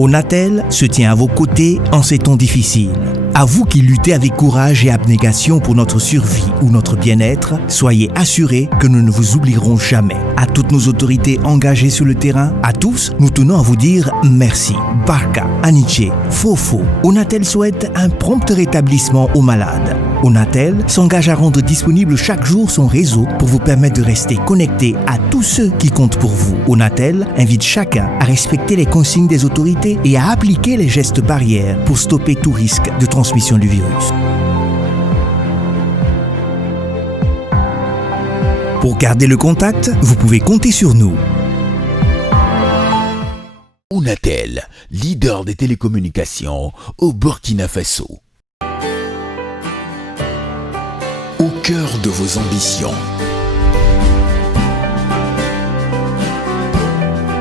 Onatel se tient à vos côtés en ces temps difficiles. À vous qui luttez avec courage et abnégation pour notre survie ou notre bien-être, soyez assurés que nous ne vous oublierons jamais. À toutes nos autorités engagées sur le terrain, à tous, nous tenons à vous dire merci. Barka, Aniche, Fofo, Onatel souhaite un prompt rétablissement aux malades. Onatel s'engage à rendre disponible chaque jour son réseau pour vous permettre de rester connecté à tous ceux qui comptent pour vous. Onatel invite chacun à respecter les consignes des autorités et à appliquer les gestes barrières pour stopper tout risque de transmission du virus. Pour garder le contact, vous pouvez compter sur nous. Onatel, leader des télécommunications au Burkina Faso. Au cœur de vos ambitions.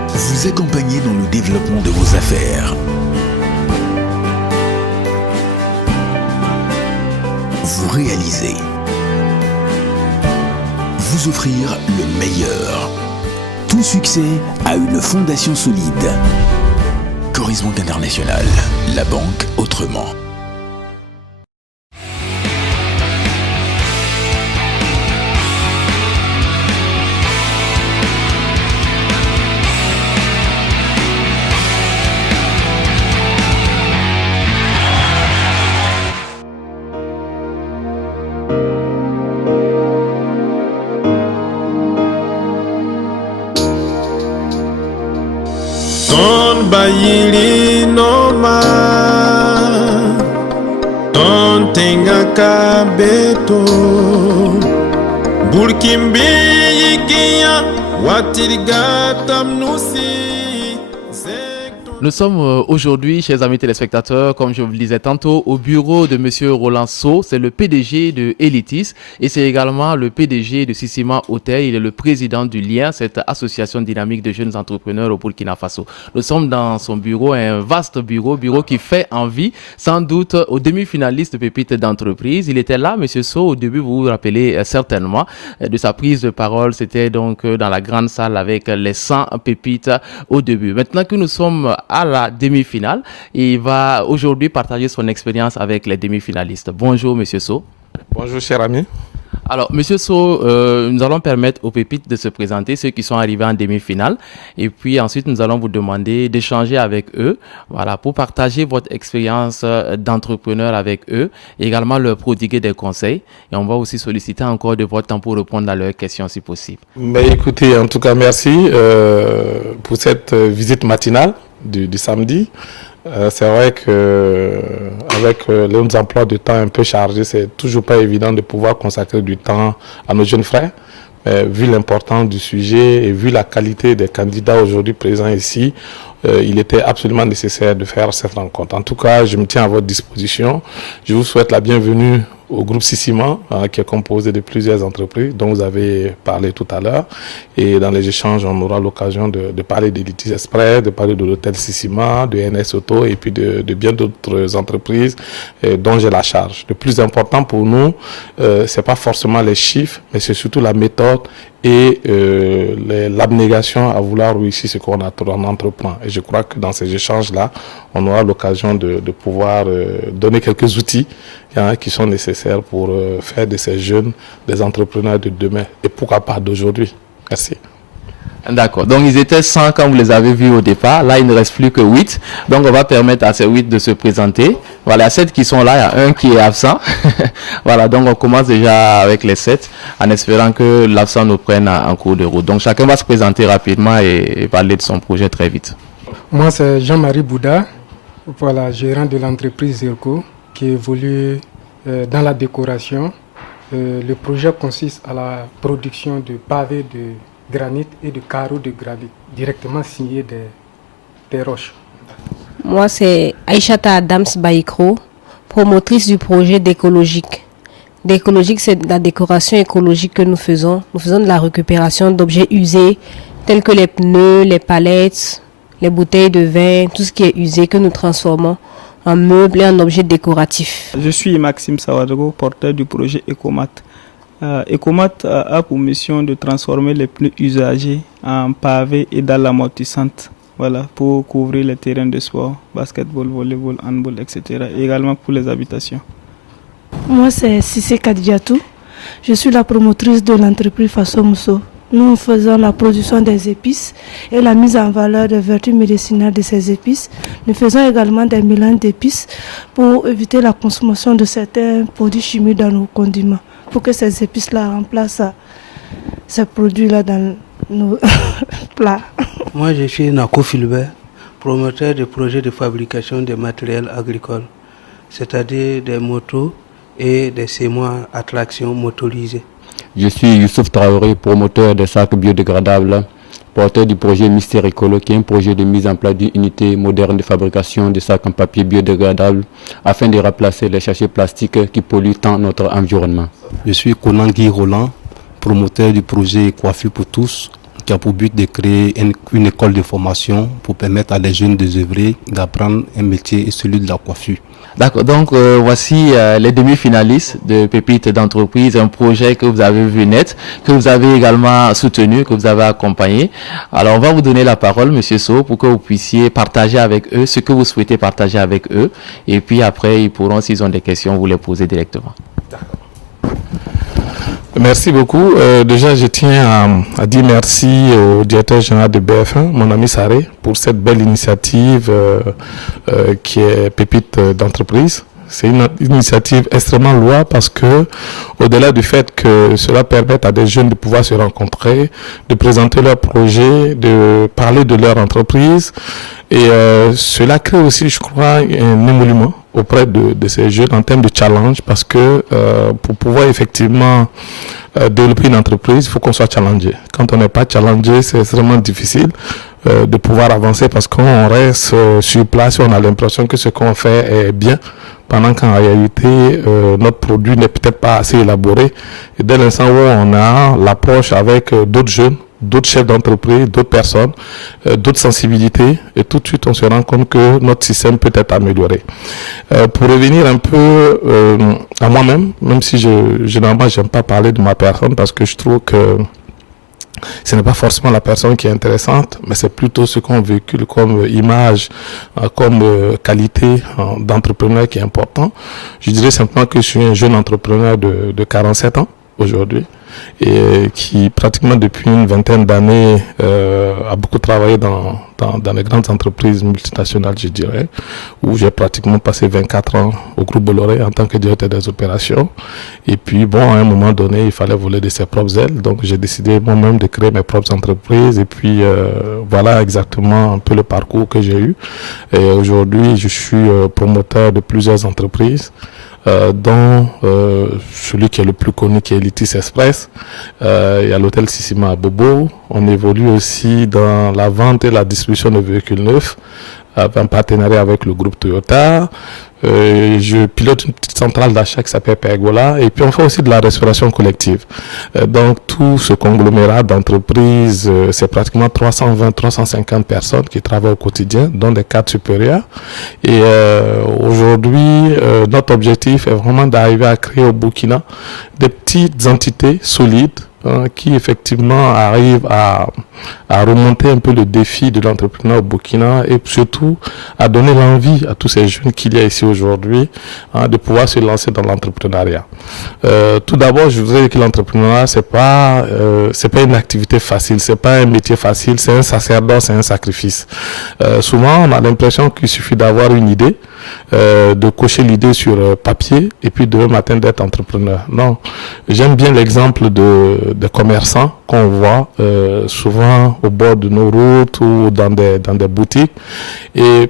Vous accompagner dans le développement de vos affaires. Vous réaliser. Vous offrir le meilleur. Tout succès a une fondation solide. Coris Banque Internationale, la banque autrement. Bayili noma Ton tenga kabeto Burkimbi yikiya Watirigata mnusi. Nous sommes aujourd'hui, chers amis téléspectateurs, comme je vous le disais tantôt, au bureau de Monsieur Roland Sow. C'est le PDG de Elitis et c'est également le PDG de Sissima Hotel. Il est le président du Lien, cette association dynamique de jeunes entrepreneurs au Burkina Faso. Nous sommes dans son bureau, un vaste bureau qui fait envie, sans doute, aux demi-finalistes pépites d'entreprise. Il était là, Monsieur Sow, au début, vous vous rappelez certainement de sa prise de parole. C'était donc dans la grande salle avec les 100 pépites au début. Maintenant que nous sommes à la demi-finale, il va aujourd'hui partager son expérience avec les demi-finalistes. Bonjour Monsieur Sow. Bonjour cher ami. Alors Monsieur Sow, nous allons permettre aux pépites de se présenter, ceux qui sont arrivés en demi-finale, et puis ensuite nous allons vous demander d'échanger avec eux, voilà, pour partager votre expérience d'entrepreneur avec eux, et également leur prodiguer des conseils, et on va aussi solliciter encore de votre temps pour répondre à leurs questions si possible. Mais écoutez, en tout cas merci pour cette visite matinale du samedi. C'est vrai que avec les emplois de temps un peu chargés, c'est toujours pas évident de pouvoir consacrer du temps à nos jeunes frères. Mais vu l'importance du sujet et vu la qualité des candidats aujourd'hui présents ici, il était absolument nécessaire de faire cette rencontre. En tout cas, je me tiens à votre disposition. Je vous souhaite la bienvenue au groupe Sissima, qui est composé de plusieurs entreprises dont vous avez parlé tout à l'heure. Et dans les échanges, on aura l'occasion de parler d'Elitis Express, de parler de l'hôtel Sissima, de NS Auto et puis de bien d'autres entreprises dont j'ai la charge. Le plus important pour nous, c'est pas forcément les chiffres, mais c'est surtout la méthode et l'abnégation à vouloir réussir ce qu'on entreprend. Et je crois que dans ces échanges-là, on aura l'occasion de pouvoir donner quelques outils qui sont nécessaires pour faire de ces jeunes des entrepreneurs de demain et pourquoi pas d'aujourd'hui. Merci. D'accord. Donc, ils étaient 100 quand vous les avez vus au départ. Là, il ne reste plus que 8. Donc, on va permettre à ces 8 de se présenter. Voilà, il y a 7 qui sont là. Il y a un qui est absent. Voilà. Donc, on commence déjà avec les 7 en espérant que l'absent nous prenne en cours de route. Donc, chacun va se présenter rapidement et parler de son projet très vite. Moi, c'est Jean-Marie Bouda. Voilà, gérant de l'entreprise Zirco qui évolue dans la décoration. Le projet consiste à la production de pavés de granit et de carreaux de granit, directement signés des roches. Moi, c'est Aïchata Adams Baïkro, promotrice du projet d'écologique. D'écologique, c'est la décoration écologique que nous faisons. Nous faisons de la récupération d'objets usés, tels que les pneus, les palettes, les bouteilles de vin, tout ce qui est usé que nous transformons en meubles et en objets décoratifs. Je suis Maxime Sawadego, porteur du projet Ecomat. Ecomat a pour mission de transformer les pneus usagés en pavés et dalles amortissantes voilà, pour couvrir les terrains de sport, basketball, volleyball, handball, etc. Et également pour les habitations. Moi, c'est Sissé Kadiatou. Je suis la promotrice de l'entreprise Faso Mousso. Nous faisons la production des épices et la mise en valeur des vertus médicinales de ces épices. Nous faisons également des mélanges d'épices pour éviter la consommation de certains produits chimiques dans nos condiments, pour que ces épices-là remplacent ces produits-là dans nos plats. Moi, je suis Nako Philbert, promoteur de projets de fabrication de matériel agricole, c'est-à-dire des motos et des sémoires à traction motorisée. Je suis Youssouf Traoré, promoteur des sacs biodégradables, porteur du projet Mystère Écolo, qui est un projet de mise en place d'une unité moderne de fabrication de sacs en papier biodégradable afin de remplacer les sachets plastiques qui polluent tant notre environnement. Je suis Konangui Roland, promoteur du projet Coiffure pour tous, qui a pour but de créer une école de formation pour permettre à les jeunes désœuvrés d'apprendre un métier et celui de la coiffure. D'accord, donc voici les demi-finalistes de Pépites d'entreprise, un projet que vous avez vu naître, que vous avez également soutenu, que vous avez accompagné. Alors on va vous donner la parole, Monsieur Sow, pour que vous puissiez partager avec eux ce que vous souhaitez partager avec eux. Et puis après, ils pourront, s'ils ont des questions, vous les poser directement. Merci beaucoup. Déjà, je tiens à dire merci au directeur général de BF1, mon ami Saré, pour cette belle initiative qui est Pépite d'entreprise. C'est une initiative extrêmement louable parce que, au-delà du fait que cela permet à des jeunes de pouvoir se rencontrer, de présenter leurs projets, de parler de leur entreprise, et cela crée aussi, je crois, un émolument auprès de ces jeunes en termes de challenge, parce que pour pouvoir effectivement développer une entreprise, il faut qu'on soit challengé. Quand on n'est pas challengé, c'est extrêmement difficile de pouvoir avancer parce qu'on reste sur place et on a l'impression que ce qu'on fait est bien, pendant qu'en réalité, notre produit n'est peut-être pas assez élaboré. Et dès l'instant où on a l'approche avec d'autres jeunes, d'autres chefs d'entreprise, d'autres personnes, d'autres sensibilités, et tout de suite on se rend compte que notre système peut être amélioré. Pour revenir un peu à moi-même, même si généralement j'aime pas parler de ma personne parce que je trouve que ce n'est pas forcément la personne qui est intéressante, mais c'est plutôt ce qu'on véhicule comme image, comme qualité d'entrepreneur qui est important. Je dirais simplement que je suis un jeune entrepreneur de 47 ans aujourd'hui, et qui pratiquement depuis une vingtaine d'années a beaucoup travaillé dans les grandes entreprises multinationales, je dirais, où j'ai pratiquement passé 24 ans au groupe Bolloré en tant que directeur des opérations. Et puis bon, à un moment donné, il fallait voler de ses propres ailes, donc j'ai décidé moi-même de créer mes propres entreprises, et puis voilà exactement un peu le parcours que j'ai eu. Et aujourd'hui, je suis promoteur de plusieurs entreprises, dont celui qui est le plus connu, qui est Elitis Express. Il y a l'hôtel Sissima à Bobo. On évolue aussi dans la vente et la distribution de véhicules neufs, en partenariat avec le groupe Toyota. Je pilote une petite centrale d'achat qui s'appelle Pergola, et puis on fait aussi de la restauration collective. Donc tout ce conglomérat d'entreprises, c'est pratiquement 320-350 personnes qui travaillent au quotidien, dont des cadres supérieurs. Et aujourd'hui, notre objectif est vraiment d'arriver à créer au Burkina des petites entités solides, qui effectivement arrive à remonter un peu le défi de l'entrepreneur au Burkina, et surtout à donner l'envie à tous ces jeunes qu'il y a ici aujourd'hui de pouvoir se lancer dans l'entrepreneuriat. Tout d'abord, je voudrais dire que l'entrepreneuriat, c'est pas une activité facile, c'est pas un métier facile, c'est un sacerdoce, c'est un sacrifice. Souvent, on a l'impression qu'il suffit d'avoir une idée, de cocher l'idée sur papier, et puis demain matin d'être entrepreneur. Non, j'aime bien l'exemple de commerçants qu'on voit souvent au bord de nos routes ou dans des boutiques, et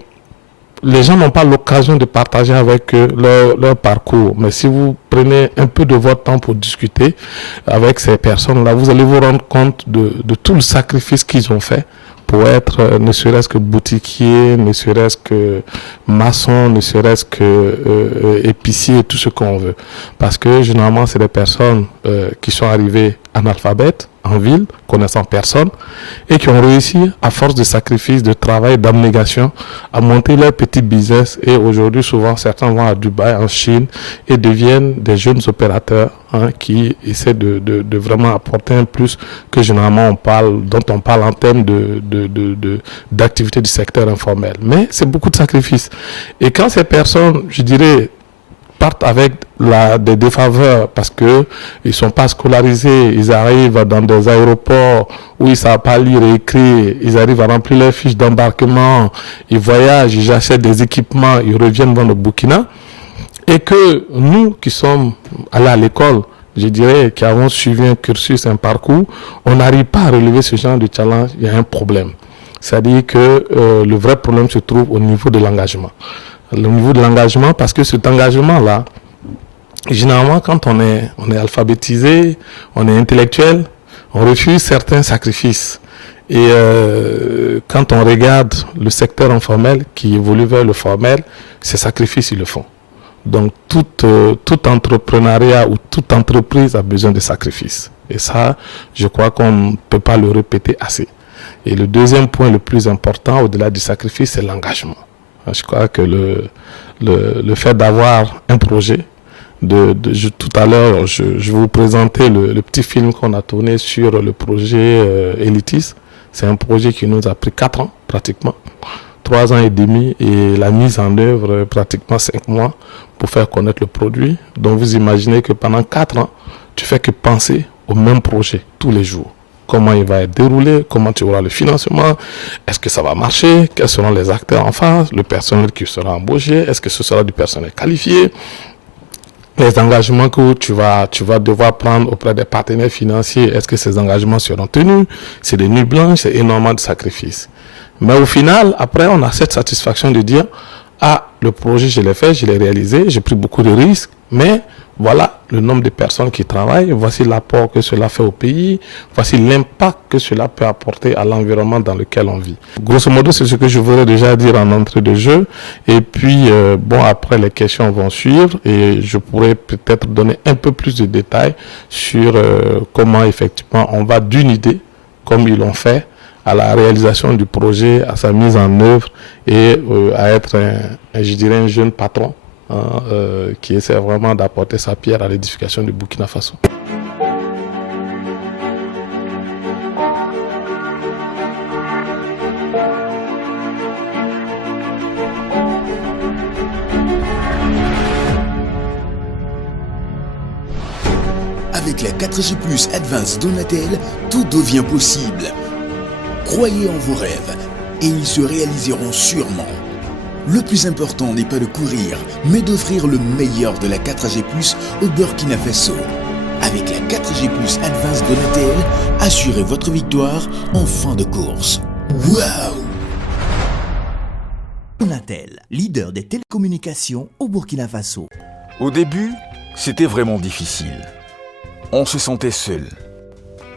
les gens n'ont pas l'occasion de partager avec eux leur parcours. Mais si vous prenez un peu de votre temps pour discuter avec ces personnes-là, vous allez vous rendre compte de tout le sacrifice qu'ils ont fait pour être ne serait-ce que boutiquier, ne serait-ce que maçon, ne serait-ce que épicier, tout ce qu'on veut. Parce que généralement, c'est des personnes qui sont arrivées analphabètes en ville, connaissant personne, et qui ont réussi, à force de sacrifices, de travail, d'abnégation, à monter leur petit business. Et aujourd'hui, souvent, certains vont à Dubaï, en Chine, et deviennent des jeunes opérateurs qui essaient de vraiment apporter un plus que généralement dont on parle en termes d'activité du secteur informel. Mais c'est beaucoup de sacrifices. Et quand ces personnes, je dirais, partent avec des défaveurs parce que ils sont pas scolarisés, ils arrivent dans des aéroports où ils savent pas lire et écrire, ils arrivent à remplir leurs fiches d'embarquement, ils voyagent, ils achètent des équipements, ils reviennent dans le Burkina, et que nous qui sommes allés à l'école, je dirais, qui avons suivi un cursus, un parcours, on n'arrive pas à relever ce genre de challenge, il y a un problème. C'est-à-dire que le vrai problème se trouve au niveau de l'engagement. Le niveau de l'engagement, parce que cet engagement-là, généralement, quand on est alphabétisé, on est intellectuel, on refuse certains sacrifices. Et quand on regarde le secteur informel qui évolue vers le formel, ces sacrifices, ils le font. Donc, tout entrepreneuriat ou toute entreprise a besoin de sacrifices. Et ça, je crois qu'on ne peut pas le répéter assez. Et le deuxième point le plus important, au-delà du sacrifice, c'est l'engagement. Je crois que le fait d'avoir un projet, tout à l'heure, je vais vous présenter le petit film qu'on a tourné sur le projet Elitis. C'est un projet qui nous a pris 4 ans, pratiquement, 3 ans et demi, et la mise en œuvre, pratiquement 5 mois, pour faire connaître le produit. Donc vous imaginez que pendant 4 ans, tu fais que penser au même projet tous les jours. Comment il va être déroulé, comment tu auras le financement, est-ce que ça va marcher, quels seront les acteurs en face, le personnel qui sera embauché, est-ce que ce sera du personnel qualifié, les engagements que tu vas devoir prendre auprès des partenaires financiers, est-ce que ces engagements seront tenus, c'est des nuits blanches, c'est énormément de sacrifices. Mais au final, après, on a cette satisfaction de dire, le projet, je l'ai fait, je l'ai réalisé, j'ai pris beaucoup de risques, mais voilà le nombre de personnes qui travaillent, voici l'apport que cela fait au pays, voici l'impact que cela peut apporter à l'environnement dans lequel on vit. Grosso modo, c'est ce que je voudrais déjà dire en entrée de jeu. Et puis, après, les questions vont suivre et je pourrais peut-être donner un peu plus de détails sur comment effectivement on va d'une idée, comme ils l'ont fait, à la réalisation du projet, à sa mise en œuvre et à être, je dirais, un jeune patron qui essaie vraiment d'apporter sa pierre à l'édification du Burkina Faso. Avec la 4G+ Advanced Donatel, tout devient possible. Croyez en vos rêves et ils se réaliseront sûrement. Le plus important n'est pas de courir, mais d'offrir le meilleur de la 4G+ au Burkina Faso. Avec la 4G+ Advanced Donatel, assurez votre victoire en fin de course. Waouh! Donatel, leader des télécommunications au Burkina Faso. Au début, c'était vraiment difficile. On se sentait seul,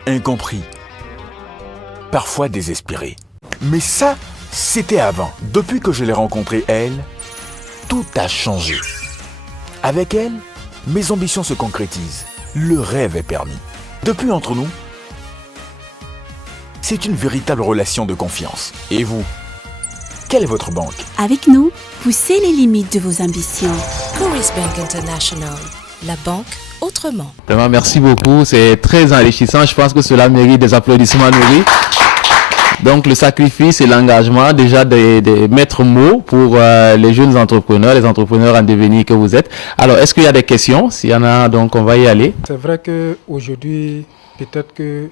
incompris, parfois désespéré. Mais ça, c'était avant. Depuis que je l'ai rencontrée, elle, tout a changé. Avec elle, mes ambitions se concrétisent. Le rêve est permis. Depuis entre nous, c'est une véritable relation de confiance. Et vous, quelle est votre banque? Avec nous, poussez les limites de vos ambitions. Coris Bank International, la banque autrement. Vraiment, merci beaucoup. C'est très enrichissant. Je pense que cela mérite des applaudissements nourris. Donc, le sacrifice et l'engagement, déjà des maîtres mots pour les jeunes entrepreneurs, les entrepreneurs en devenir que vous êtes. Alors, est-ce qu'il y a des questions? S'il y en a, donc, on va y aller. C'est vrai qu'aujourd'hui, peut-être que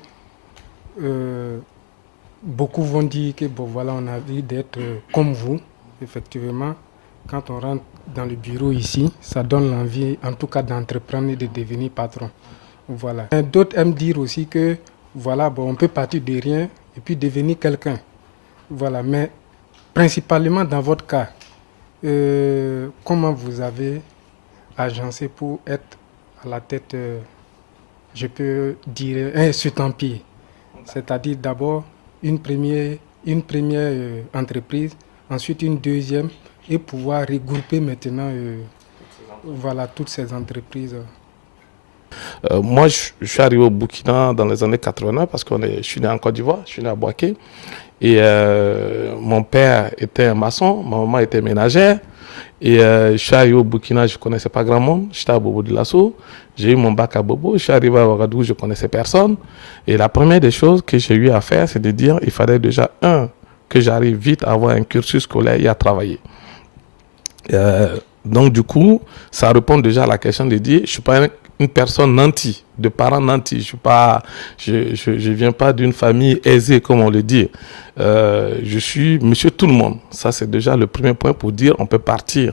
beaucoup vont dire que, bon, voilà, on a envie d'être comme vous, effectivement. Quand on rentre dans le bureau ici, ça donne l'envie, en tout cas, d'entreprendre et de devenir patron. Voilà. D'autres aiment dire aussi que, voilà, bon, on peut partir de rien et puis devenir quelqu'un. Voilà, mais principalement dans votre cas, comment vous avez agencé pour être à la tête, je peux dire, sur un pied. C'est-à-dire d'abord une première entreprise, ensuite une deuxième, et pouvoir regrouper maintenant voilà, toutes ces entreprises. Moi, je suis arrivé au Burkina dans les années 80 parce que je suis né en Côte d'Ivoire, je suis né à Bouaké. Et mon père était un maçon, ma maman était ménagère. Et je suis arrivé au Burkina, je ne connaissais pas grand monde. J'étais à Bobo de Lasso. J'ai eu mon bac à Bobo. Je suis arrivé à Ouagadougou, je ne connaissais personne. Et la première des choses que j'ai eu à faire, c'est de dire il fallait déjà, que j'arrive vite à avoir un cursus scolaire et à travailler. Donc, du coup, ça répond déjà à la question de dire je ne suis pas une personne nantie, de parents nantis. Je viens pas d'une famille aisée, comme on le dit. Je suis monsieur tout le monde. Ça, c'est déjà le premier point pour dire on peut partir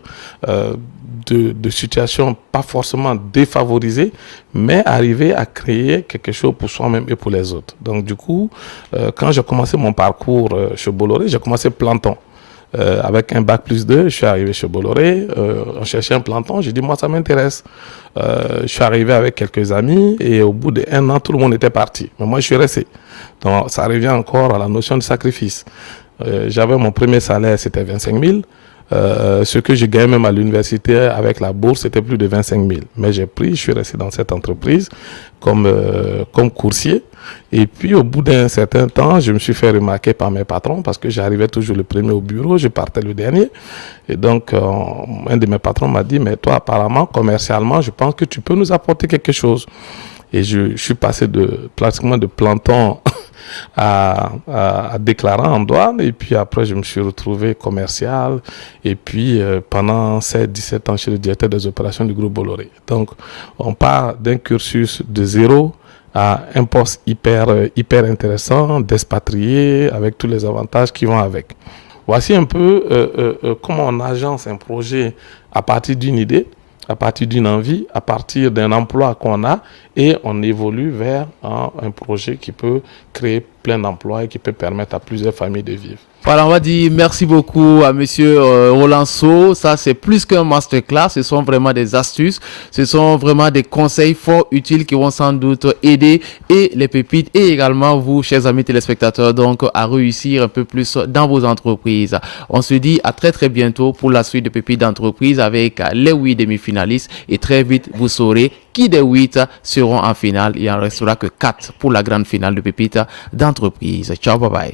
de situations pas forcément défavorisées, mais arriver à créer quelque chose pour soi-même et pour les autres. Donc, du coup, quand j'ai commencé mon parcours chez Bolloré, j'ai commencé planton. Avec un bac plus 2, je suis arrivé chez Bolloré, on cherchait un planton, j'ai dit moi ça m'intéresse. Je suis arrivé avec quelques amis et au bout d'1 an, tout le monde était parti. Mais moi je suis resté. Donc ça revient encore à la notion de sacrifice. J'avais mon premier salaire, c'était 25 000. Ce que j'ai gagné même à l'université avec la bourse, c'était plus de 25 000. Mais je suis resté dans cette entreprise comme coursier. Et puis, au bout d'un certain temps, je me suis fait remarquer par mes patrons parce que j'arrivais toujours le premier au bureau, je partais le dernier. Et donc, un de mes patrons m'a dit, mais toi, apparemment, commercialement, je pense que tu peux nous apporter quelque chose. Et je suis passé pratiquement de planton à déclarant en douane. Et puis après, je me suis retrouvé commercial. Et puis, pendant 17 ans, je suis le directeur des opérations du groupe Bolloré. Donc, on part d'un cursus de zéro à un poste hyper intéressant, d'expatrié, avec tous les avantages qui vont avec. Voici un peu comment on agence un projet à partir d'une idée, à partir d'une envie, à partir d'un emploi qu'on a, et on évolue vers un projet qui peut créer plein d'emplois et qui peut permettre à plusieurs familles de vivre. Voilà, on va dire merci beaucoup à monsieur Roland So. Ça, c'est plus qu'un masterclass. Ce sont vraiment des astuces. Ce sont vraiment des conseils fort utiles qui vont sans doute aider et les pépites et également vous, chers amis téléspectateurs, donc à réussir un peu plus dans vos entreprises. On se dit à très très bientôt pour la suite de pépites d'entreprise avec les 8 demi-finalistes et très vite vous saurez qui des 8 seront en finale. Il en restera que 4 pour la grande finale de pépites d'entreprise. Ciao, bye bye.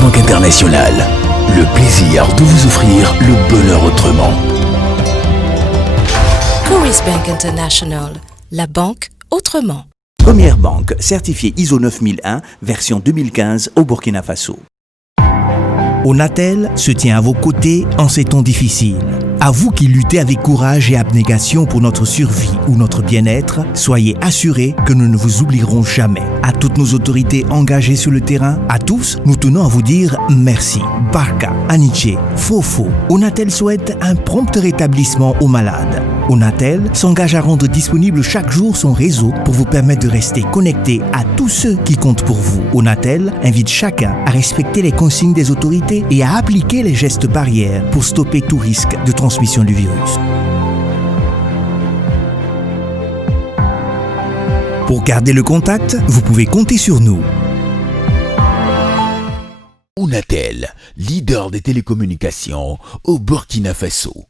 Banque Internationale, le plaisir de vous offrir le bonheur autrement. Coris Bank International, la banque autrement. Première banque certifiée ISO 9001, version 2015 au Burkina Faso. Onatel se tient à vos côtés en ces temps difficiles. À vous qui luttez avec courage et abnégation pour notre survie ou notre bien-être, soyez assurés que nous ne vous oublierons jamais. À toutes nos autorités engagées sur le terrain, à tous, nous tenons à vous dire merci. Barka, Aniche, Fofo, Onatel souhaite un prompt rétablissement aux malades. Onatel s'engage à rendre disponible chaque jour son réseau pour vous permettre de rester connecté à tous ceux qui comptent pour vous. Onatel invite chacun à respecter les consignes des autorités et à appliquer les gestes barrières pour stopper tout risque de transmission du virus. Pour garder le contact, vous pouvez compter sur nous. Onatel, leader des télécommunications au Burkina Faso.